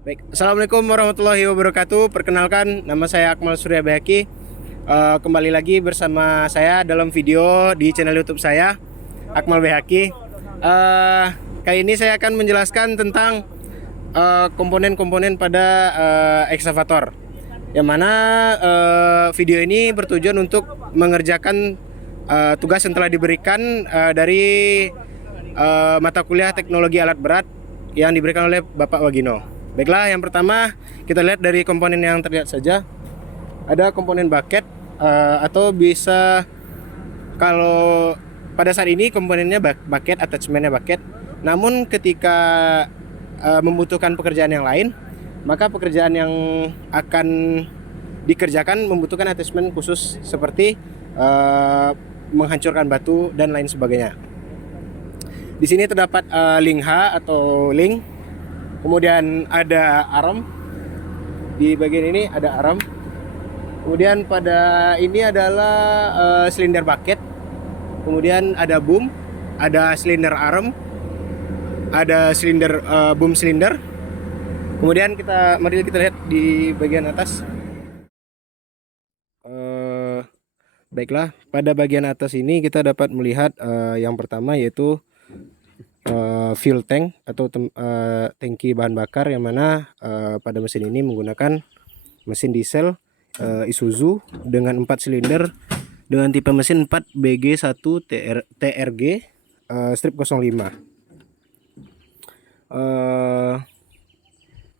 Baik, Assalamualaikum warahmatullahi wabarakatuh. Perkenalkan, nama saya Akmal Surya Bayaki. Kembali lagi bersama saya dalam video di channel YouTube saya, Akmal Bayaki. Kali ini saya akan menjelaskan tentang komponen-komponen pada eksavator. Yang mana video ini bertujuan untuk mengerjakan tugas yang telah diberikan dari mata kuliah teknologi alat berat yang diberikan oleh Bapak Wagino. Baiklah, yang pertama kita lihat dari komponen yang terlihat saja. Ada komponen bucket atau bisa, kalau pada saat ini komponennya bucket, attachmentnya bucket. Namun ketika membutuhkan pekerjaan yang lain, maka pekerjaan yang akan dikerjakan membutuhkan attachment khusus seperti menghancurkan batu dan lain sebagainya. Di sini terdapat link H atau link. Kemudian ada arm. Di bagian ini ada arm. Kemudian pada ini adalah silinder bucket. Kemudian ada boom, ada silinder arm, ada silinder boom silinder. Kemudian mari kita lihat di bagian atas. Baiklah, pada bagian atas ini kita dapat melihat yang pertama yaitu fuel tank atau tangki bahan bakar, yang mana pada mesin ini menggunakan mesin diesel Isuzu dengan 4 silinder dengan tipe mesin 4 BG1 TRG strip 05.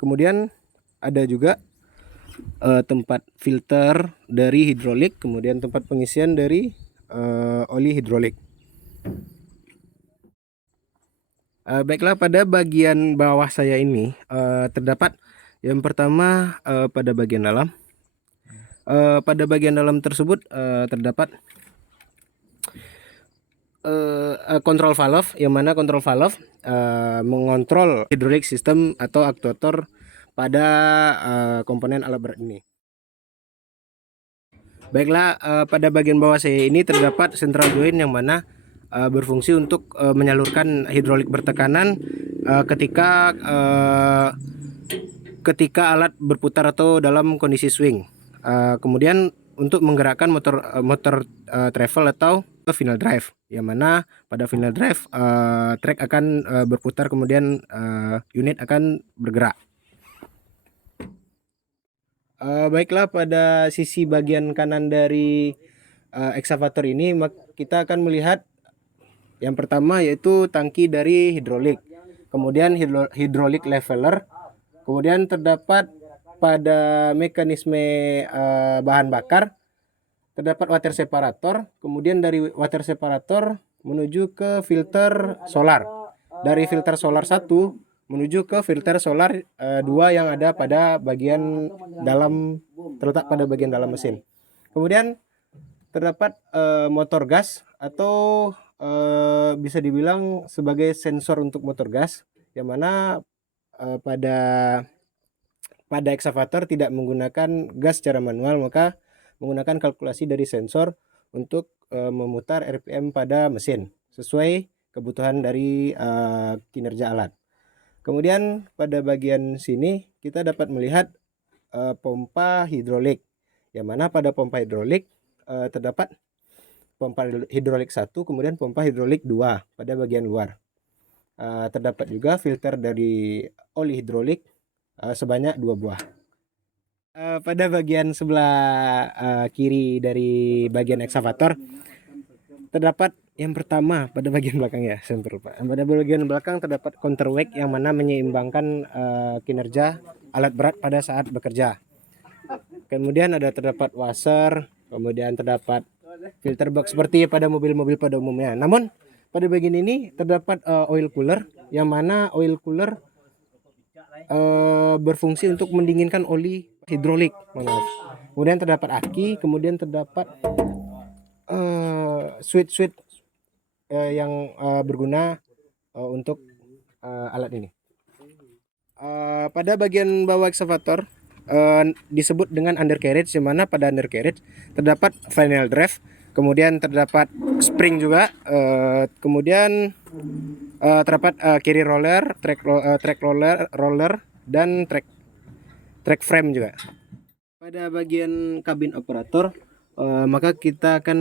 Kemudian ada juga tempat filter dari hidrolik, kemudian tempat pengisian dari oli hidrolik. Baiklah, pada bagian bawah saya ini terdapat yang pertama pada bagian dalam. Pada bagian dalam tersebut terdapat control valve, yang mana control valve mengontrol hidrolik sistem atau aktuator pada komponen alat berat ini. Baiklah, pada bagian bawah saya ini terdapat central joint yang mana berfungsi untuk menyalurkan hidrolik bertekanan ketika alat berputar atau dalam kondisi swing. Kemudian untuk menggerakkan motor travel atau final drive, yang mana pada final drive track akan berputar, kemudian unit akan bergerak. Baiklah, pada sisi bagian kanan dari eksavator ini kita akan melihat yang pertama yaitu tangki dari hidrolik, kemudian hidrolik leveler, kemudian terdapat pada mekanisme bahan bakar terdapat water separator, kemudian dari water separator menuju ke filter solar, dari filter solar 1 menuju ke filter solar 2 yang ada pada bagian dalam, terletak pada bagian dalam mesin. Kemudian terdapat motor gas atau bisa dibilang sebagai sensor untuk motor gas, yang mana pada eksavator tidak menggunakan gas secara manual, maka menggunakan kalkulasi dari sensor untuk memutar RPM pada mesin sesuai kebutuhan dari kinerja alat. Kemudian pada bagian sini kita dapat melihat pompa hidrolik, yang mana pada pompa hidrolik terdapat pompa hidrolik 1, kemudian pompa hidrolik 2 pada bagian luar. Terdapat juga filter dari oli hidrolik sebanyak 2 buah. Pada bagian sebelah kiri dari bagian eksavator terdapat yang pertama pada bagian belakang, ya saya lupa. Pada bagian belakang terdapat counterweight yang mana menyeimbangkan kinerja alat berat pada saat bekerja. Kemudian terdapat washer, kemudian terdapat filter box seperti pada mobil-mobil pada umumnya. Namun pada bagian ini terdapat oil cooler, yang mana oil cooler berfungsi untuk mendinginkan oli hidrolik. Kemudian terdapat aki, kemudian terdapat switch yang berguna untuk alat ini. Pada bagian bawah eksavator disebut dengan undercarriage, di mana pada undercarriage terdapat final drive, kemudian terdapat spring juga, kemudian terdapat carry roller, track roller dan track frame juga. Pada bagian kabin operator, maka kita akan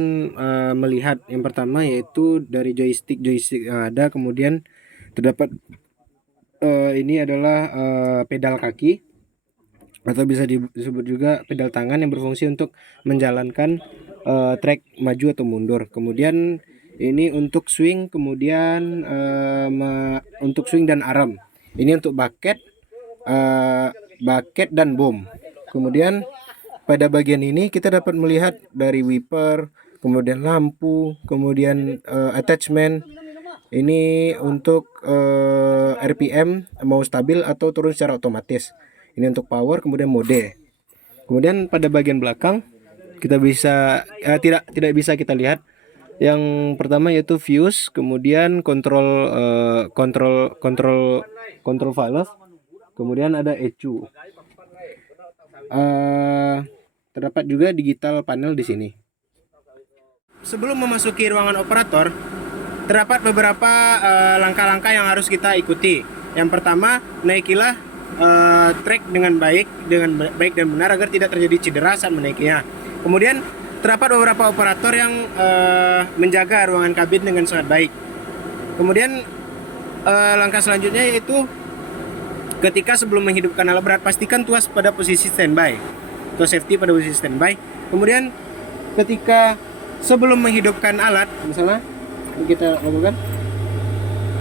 melihat yang pertama yaitu dari joystick yang ada, kemudian terdapat ini adalah pedal kaki atau bisa disebut juga pedal tangan yang berfungsi untuk menjalankan track maju atau mundur. Kemudian ini untuk swing, kemudian untuk swing dan arm. Ini untuk bucket dan boom. Kemudian pada bagian ini kita dapat melihat dari wiper, kemudian lampu, kemudian attachment. Ini untuk RPM mau stabil atau turun secara otomatis. Ini untuk power, kemudian mode. Kemudian pada bagian belakang kita bisa tidak bisa kita lihat. Yang pertama yaitu fuse, kemudian kontrol valve, kemudian ada ECU. Terdapat juga digital panel di sini. Sebelum memasuki ruangan operator, terdapat beberapa langkah-langkah yang harus kita ikuti. Yang pertama, naikilah trek dengan baik dan benar agar tidak terjadi cedera saat menaikinya. Kemudian terdapat beberapa operator yang menjaga ruangan kabin dengan sangat baik. Kemudian langkah selanjutnya yaitu ketika sebelum menghidupkan alat berat, pastikan tuas pada posisi standby, tuas safety pada posisi standby. Kemudian ketika sebelum menghidupkan alat, misalnya kita lakukan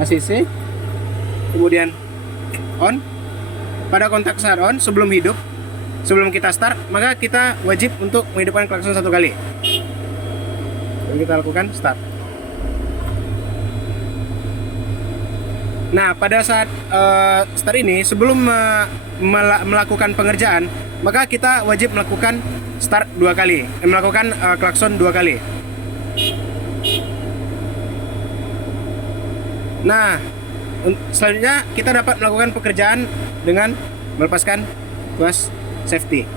ACC, kemudian on, pada kontak saat on sebelum kita start, maka kita wajib untuk menghidupkan klakson 1 kali. Lalu kita lakukan start. Nah, pada saat start ini, sebelum melakukan pengerjaan, maka kita wajib melakukan start 2 kali, melakukan klakson 2 kali. Nah, selanjutnya kita dapat melakukan pekerjaan dengan melepaskan tuas safety.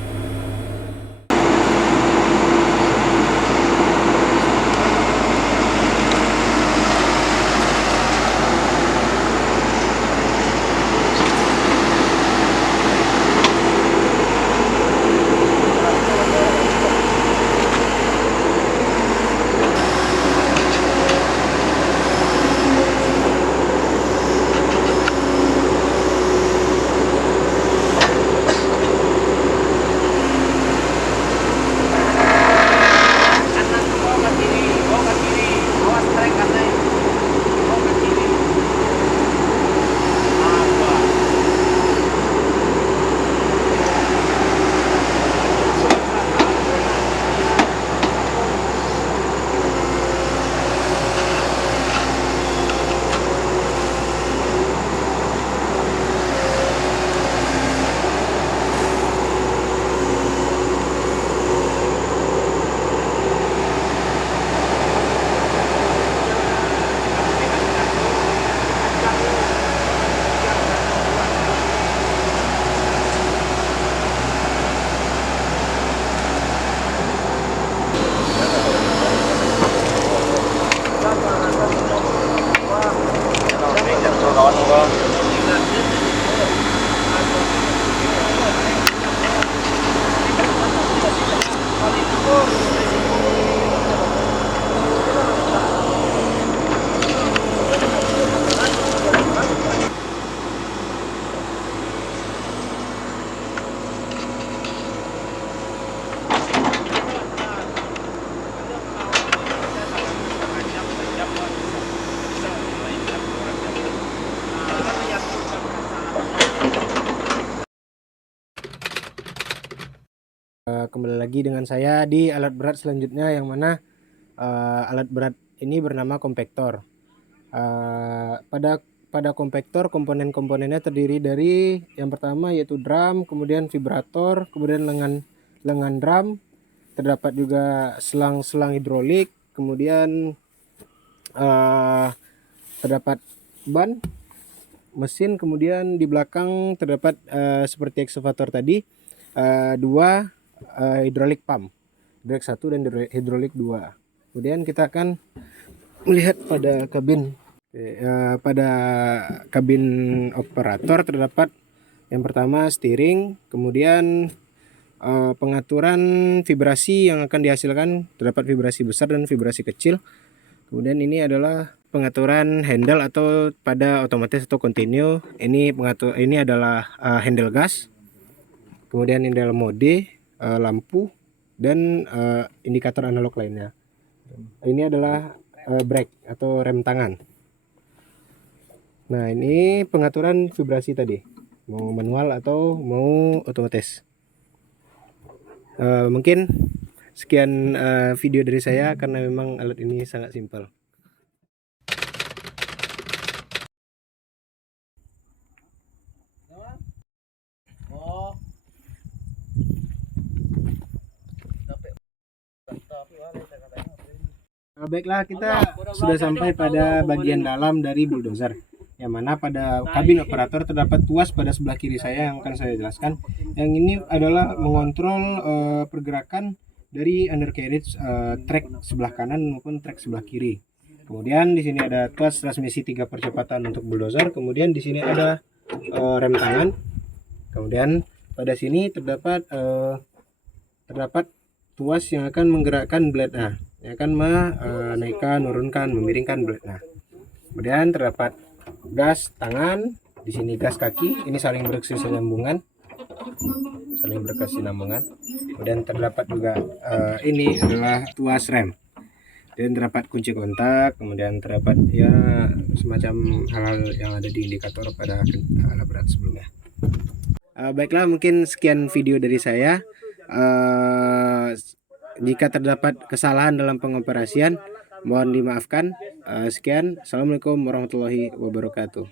Kembali lagi dengan saya di alat berat selanjutnya, yang mana alat berat ini bernama kompaktor. Pada kompaktor, komponen-komponennya terdiri dari yang pertama yaitu drum, kemudian vibrator, kemudian lengan drum, terdapat juga selang hidrolik, kemudian terdapat ban mesin, kemudian di belakang terdapat seperti eksavator tadi 2 hidrolik pump, hidrolik 1 dan hidrolik 2. Kemudian kita akan melihat pada kabin operator terdapat Yang pertama steering, kemudian pengaturan vibrasi yang akan dihasilkan, terdapat vibrasi besar dan vibrasi kecil. Kemudian ini adalah pengaturan handle atau pada otomatis atau continue. Ini adalah handle gas. Kemudian ini adalah mode, lampu, dan indikator analog lainnya. Ini adalah brake atau rem tangan. Nah, ini pengaturan vibrasi tadi, mau manual atau mau otomatis. Mungkin sekian video dari saya karena memang alat ini sangat simpel. Baiklah, kita sudah sampai pada bagian dalam dari bulldozer, yang mana pada kabin operator terdapat tuas pada sebelah kiri saya yang akan saya jelaskan. Yang ini adalah mengontrol pergerakan dari undercarriage trek sebelah kanan maupun trek sebelah kiri. Kemudian di sini ada tuas transmisi 3 percepatan untuk bulldozer. Kemudian di sini ada rem tangan. Kemudian pada sini terdapat tuas yang akan menggerakkan blade A, yang akan menaikkan, menurunkan, memiringkan blade A. Kemudian terdapat gas tangan, di sini gas kaki, ini saling berkesinambungan. Kemudian terdapat juga ini adalah tuas rem. Dan terdapat kunci kontak, kemudian terdapat ya semacam hal-hal yang ada di indikator pada alat berat sebelumnya. Baiklah, mungkin sekian video dari saya. Jika terdapat kesalahan dalam pengoperasian, mohon dimaafkan. Sekian, assalamualaikum warahmatullahi wabarakatuh.